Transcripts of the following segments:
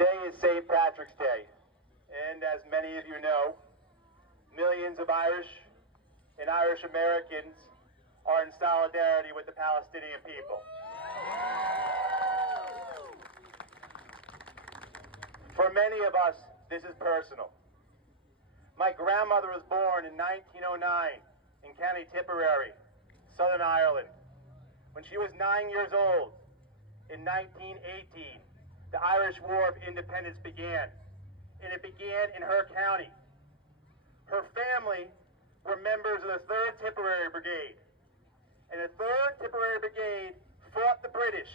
Today is St. Patrick's Day, and as many of you know, millions of Irish and Irish Americans are in solidarity with the Palestinian people. For many of us, this is personal. My grandmother was born in 1909 in County Tipperary, Southern Ireland. When she was 9 years old, in 1918, the Irish War of Independence began, and it began in her county. Her family were members of the 3rd Tipperary Brigade, and the 3rd Tipperary Brigade fought the British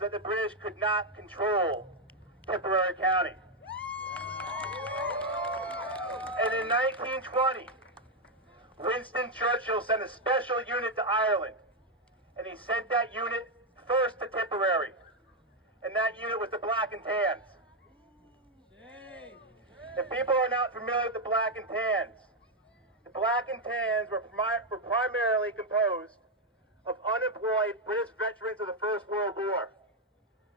so that the British could not control Tipperary County. And in 1920, Winston Churchill sent a special unit to Ireland, and he sent that unit first to Tipperary, and that unit was the Black and Tans. If people are not familiar with the Black and Tans, the Black and Tans were primarily composed of unemployed British veterans of the First World War.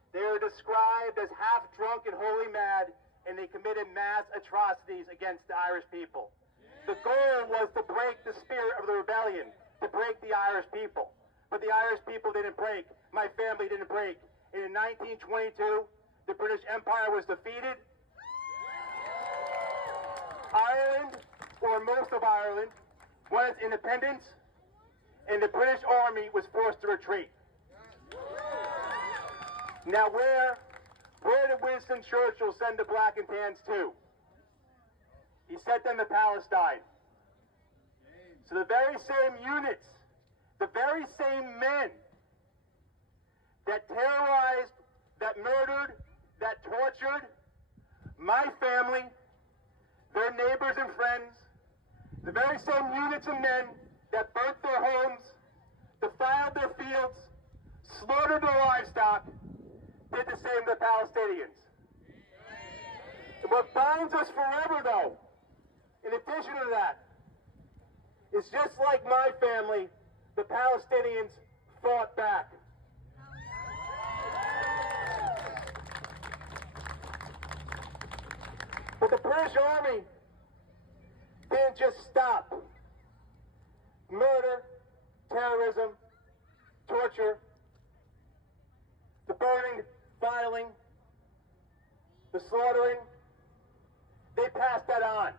They were described as half-drunk and wholly mad, and they committed mass atrocities against the Irish people. The goal was to break the spirit of the rebellion, to break the Irish people. But the Irish people didn't break. My family didn't break. And in 1922, the British Empire was defeated. Ireland, or most of Ireland, won its independence, and the British Army was forced to retreat. Now where did Winston Churchill send the Black and Tans to? He sent them to Palestine. So the very same units, the very same men that terrorized, that murdered, that tortured my family, their neighbors and friends, the very same units of men that burnt their homes, defiled their fields, slaughtered their livestock, did the same to the Palestinians. And what binds us forever, though, in addition to that, is just like my family, the Palestinians fought back. But the British Army didn't just stop murder, terrorism, torture, the burning, filing, the slaughtering. They passed that on.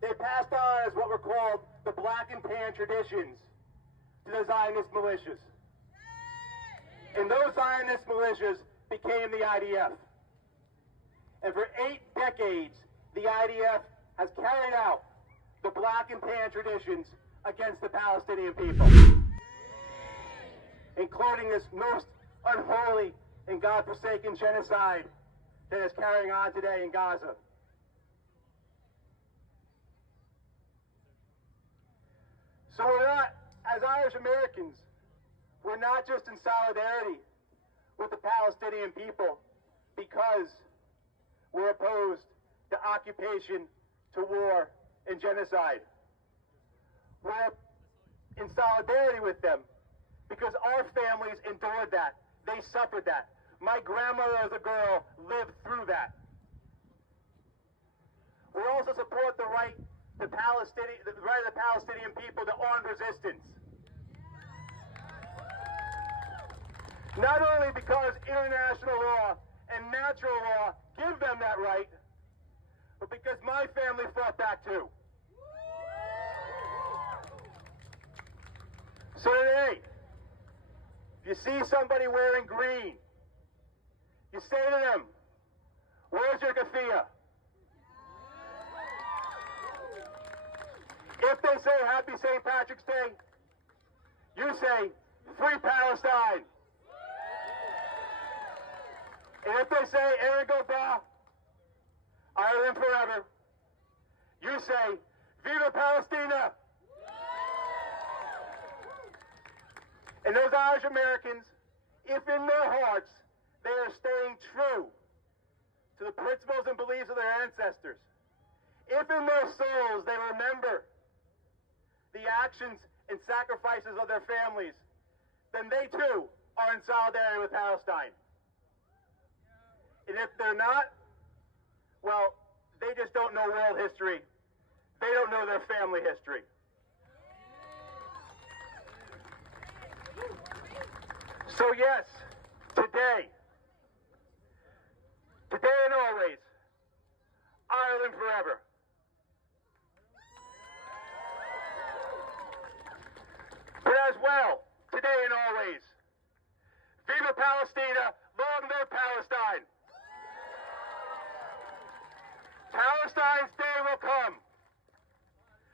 They passed on as what were called the Black and Tan traditions to the Zionist militias. And those Zionist militias became the IDF. And for 8 decades, the IDF has carried out the Black and Tan traditions against the Palestinian people, including this most unholy and God-forsaken genocide that is carrying on today in Gaza. So we're not, as Irish Americans, we're not just in solidarity with the Palestinian people because we're opposed to occupation, to war, and genocide. We're in solidarity with them because our families endured that. They suffered that. My grandmother as a girl lived through that. We also support the right of the Palestinian people to armed resistance. Not only because international law and natural law give them that right, but because my family fought back too. So today, if you see somebody wearing green, you say to them, "Where's your keffiyeh?" If they say Happy St. Patrick's Day, you say, "Free Palestine." And if they say Ergo Ba, Ireland forever, you say, "Viva Palestina." And those Irish Americans, if in their hearts they are staying true to the principles and beliefs of their ancestors, if in their souls they remember the actions and sacrifices of their families, then they too are in solidarity with Palestine. And if their they're not, well, they just don't know world history. They don't know their family history. So yes, today and always, Ireland forever. But as well, today and always, Viva Palestina, long live Palestine. Palestine's day will come.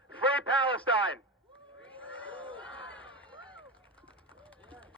Free Palestine.